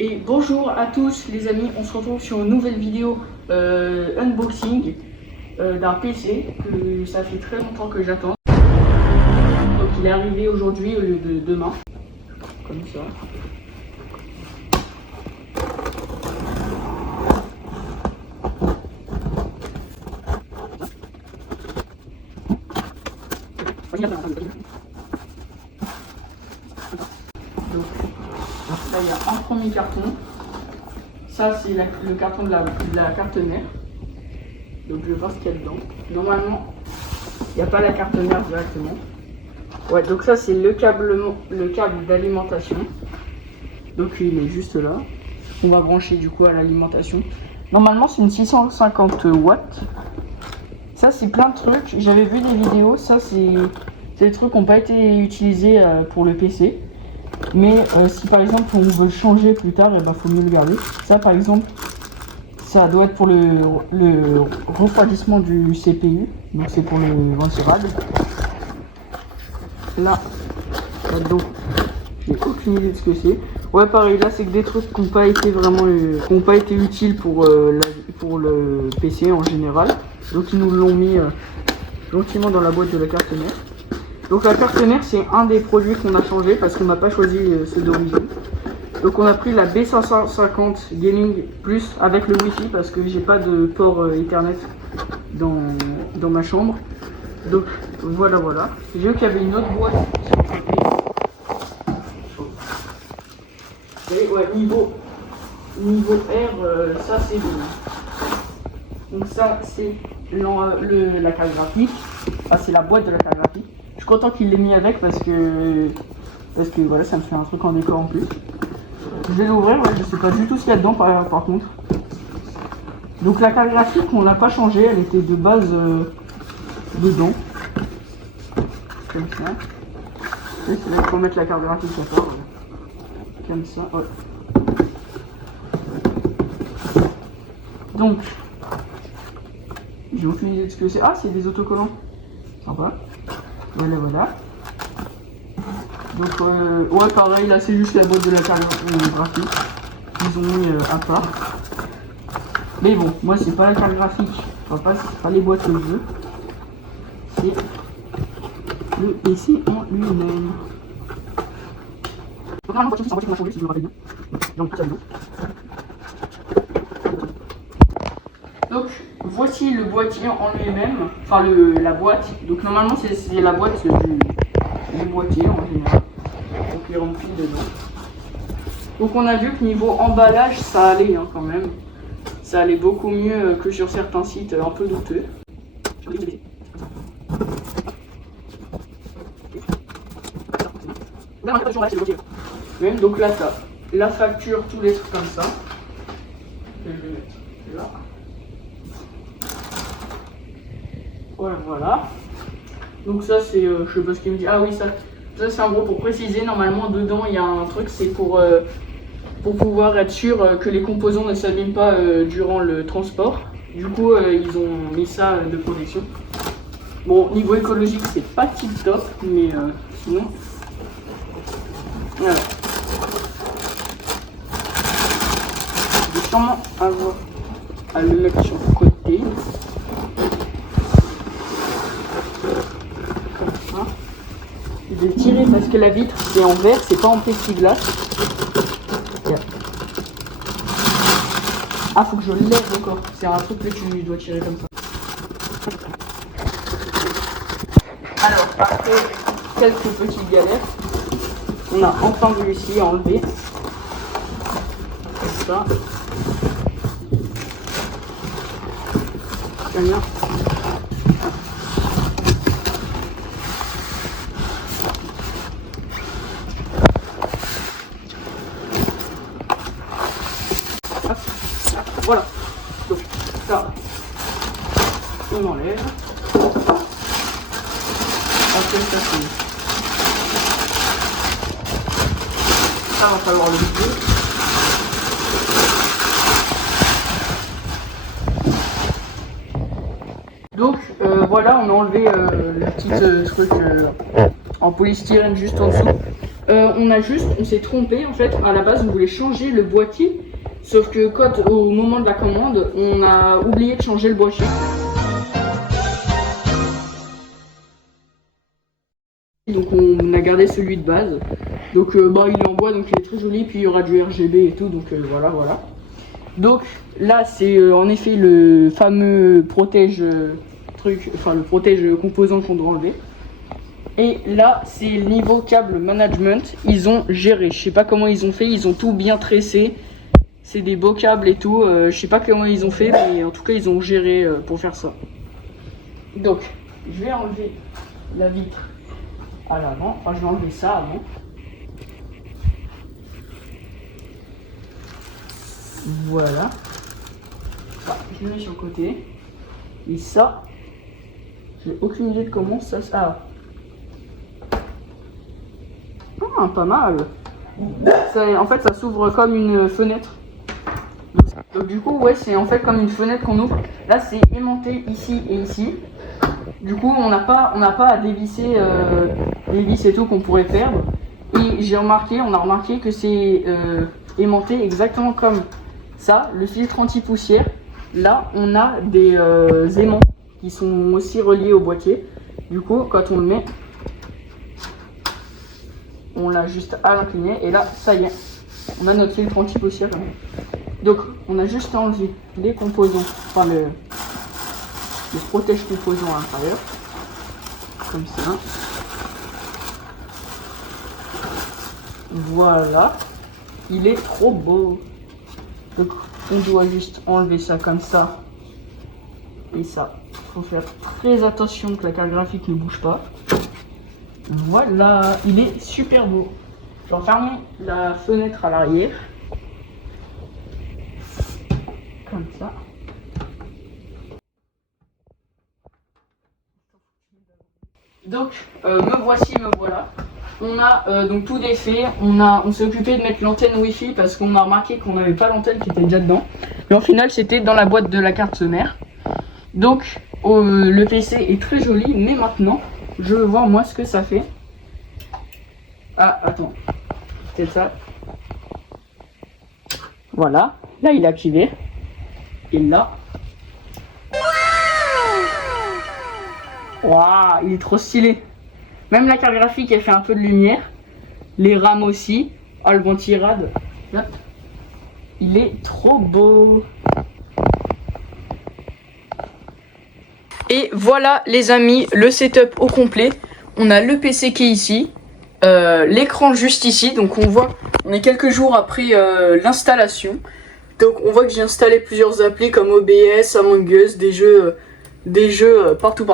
Et bonjour à tous les amis, on se retrouve sur une nouvelle vidéo unboxing d'un PC que ça fait très longtemps que j'attends. Donc il est arrivé aujourd'hui au lieu de demain, comme ça. Donc là il y a un premier carton. Ça c'est le carton de la carte mère. Donc je vais voir ce qu'il y a dedans. Normalement il n'y a pas la carte mère directement. Ouais, donc ça c'est le câble d'alimentation. Donc il est juste là. On va brancher du coup à l'alimentation. Normalement c'est une 650 watts. Ça c'est plein de trucs. J'avais vu des vidéos. Ça c'est des trucs qui n'ont pas été utilisés pour le PC. Mais si par exemple on veut le changer plus tard, il faut mieux le garder. Ça par exemple, ça doit être pour le refroidissement du CPU. Donc c'est pour le ventilable. Là, donc j'ai aucune idée de ce que c'est. Ouais, pareil, là c'est que des trucs qui n'ont pas été vraiment qui n'ont pas été utiles pour le PC en général. Donc ils nous l'ont mis gentiment dans la boîte de la carte mère. Donc la carte mère c'est un des produits qu'on a changé parce qu'on n'a pas choisi ceux d'origine. Donc on a pris la B550 Gaming Plus avec le Wi-Fi parce que j'ai pas de port Ethernet dans ma chambre. Donc voilà. J'ai vu qu'il y avait une autre boîte. Et ouais, niveau R, ça c'est bon. Donc ça c'est la carte graphique. Ah, c'est la boîte de la carte graphique. Je suis content qu'il l'ait mis avec parce que voilà, ça me fait un truc en décor en plus. Je vais l'ouvrir, ouais, je sais pas du tout ce qu'il y a dedans par contre. Donc la carte graphique on l'a pas changée, elle était de base dedans. Comme ça. Et c'est là qu'il faut mettre la carte graphique à part. Comme ça, ouais. Donc, j'ai aucune idée de ce que c'est. Ah, c'est des autocollants. Sympa. Voilà. Donc, ouais, pareil, là c'est juste la boîte de la carte graphique. Ils ont mis à part. Mais bon, moi c'est pas la carte graphique. Enfin, c'est pas les boîtes que je veux. C'est le PC en lui-même. Donc là, c'est en voiture qu'on a changé, si je me rappelle bien. Donc, ça donc, voici le boîtier en lui-même. Enfin, la boîte. Donc, normalement, c'est la boîte du boîtier en général. Donc, il est rempli dedans. Donc, on a vu que niveau emballage, ça allait quand même. Ça allait beaucoup mieux que sur certains sites un peu douteux. Même donc là t'as la facture, tous les trucs comme ça. Je vais mettre là. Voilà. Donc ça c'est, je sais pas ce qu'il me dit. Ah oui, ça c'est en gros pour préciser. Normalement dedans il y a un truc, c'est pour pouvoir être sûr que les composants ne s'abîment pas durant le transport. Du coup ils ont mis ça de protection. Bon, niveau écologique c'est pas tip top, mais sinon. Voilà. Je vais sûrement avoir à le mettre sur le côté. Comme ça. Je vais tirer parce que la vitre c'est en verre, c'est pas en plexiglas. Ah, faut que je lève encore. C'est un truc que tu dois tirer comme ça. Alors, après quelques petites galères, on a enfin réussi à enlever. Comme ça. Très bien. Voilà. Donc ça, on enlève. Après ça, ça va falloir le vider. Donc voilà, on a enlevé le petit truc en polystyrène juste en dessous. on s'est trompé en fait. À la base, on voulait changer le boîtier, sauf que au moment de la commande, on a oublié de changer le boîtier. Donc on a gardé celui de base. Donc il est en bois, donc il est très joli. Puis il y aura du RGB et tout, donc voilà. Donc là c'est en effet le fameux protège le protège composant qu'on doit enlever. Et là c'est le niveau câble management. Ils ont géré. Je sais pas comment ils ont fait. Ils ont tout bien tressé. C'est des beaux câbles et tout. Je sais pas comment ils ont fait, mais en tout cas ils ont géré pour faire ça. Donc je vais enlever la vitre à l'avant, enfin je vais enlever ça avant. Voilà. Ça, je le mets sur le côté. Et ça, j'ai aucune idée de comment ça. Pas mal. En fait, ça s'ouvre comme une fenêtre. Donc du coup, ouais, c'est en fait comme une fenêtre qu'on ouvre. Là, c'est aimanté ici et ici. Du coup, on n'a pas à dévisser les vis et tout qu'on pourrait perdre. Et on a remarqué que c'est aimanté exactement comme ça, le filtre anti-poussière. Là, on a des aimants qui sont aussi reliés au boîtier. Du coup, quand on le met, on l'a juste à l'incliner et là, ça y est, on a notre filtre anti-poussière. Donc, on a juste à enlever les composants, enfin le protège composant à l'intérieur, comme ça. Voilà, il est trop beau. Donc, on doit juste enlever ça comme ça et ça. Faut faire très attention que la carte graphique ne bouge pas. Voilà, il est super beau. Je vais fermer la fenêtre à l'arrière. Comme ça. Donc, me voilà. On a donc tout défait. On s'est occupé de mettre l'antenne Wi-Fi parce qu'on a remarqué qu'on n'avait pas l'antenne qui était déjà dedans. Mais au final, c'était dans la boîte de la carte mère. Donc, le PC est très joli, mais maintenant, je veux voir moi ce que ça fait. Ah, attends. C'est ça. Voilà. Là, il est activé. Et là. Waouh, il est trop stylé. Même la carte graphique, elle fait un peu de lumière. Les RAM aussi. Oh, le ventirad. Hop. Il est trop beau. Et voilà les amis, le setup au complet. On a le PC qui est ici. L'écran juste ici. Donc on voit, on est quelques jours après l'installation. Donc on voit que j'ai installé plusieurs applis comme OBS, Among Us, des jeux partout.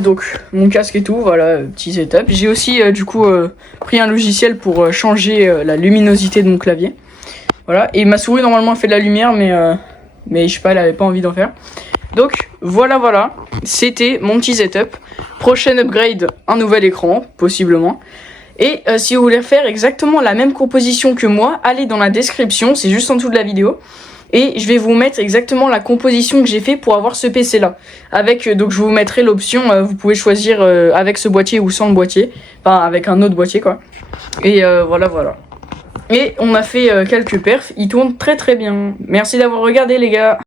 Donc mon casque et tout, voilà, petit setup. J'ai aussi pris un logiciel pour changer la luminosité de mon clavier. Voilà, et ma souris normalement fait de la lumière, mais je sais pas, elle avait pas envie d'en faire. Donc voilà, c'était mon petit setup. Prochain upgrade, un nouvel écran, possiblement. Et si vous voulez faire exactement la même composition que moi, allez dans la description, c'est juste en dessous de la vidéo. Et je vais vous mettre exactement la composition que j'ai fait pour avoir ce PC là. Donc je vous mettrai l'option, vous pouvez choisir avec ce boîtier ou sans le boîtier. Enfin avec un autre boîtier quoi. Et voilà. Et on a fait quelques perfs, ils tournent très bien. Merci d'avoir regardé les gars.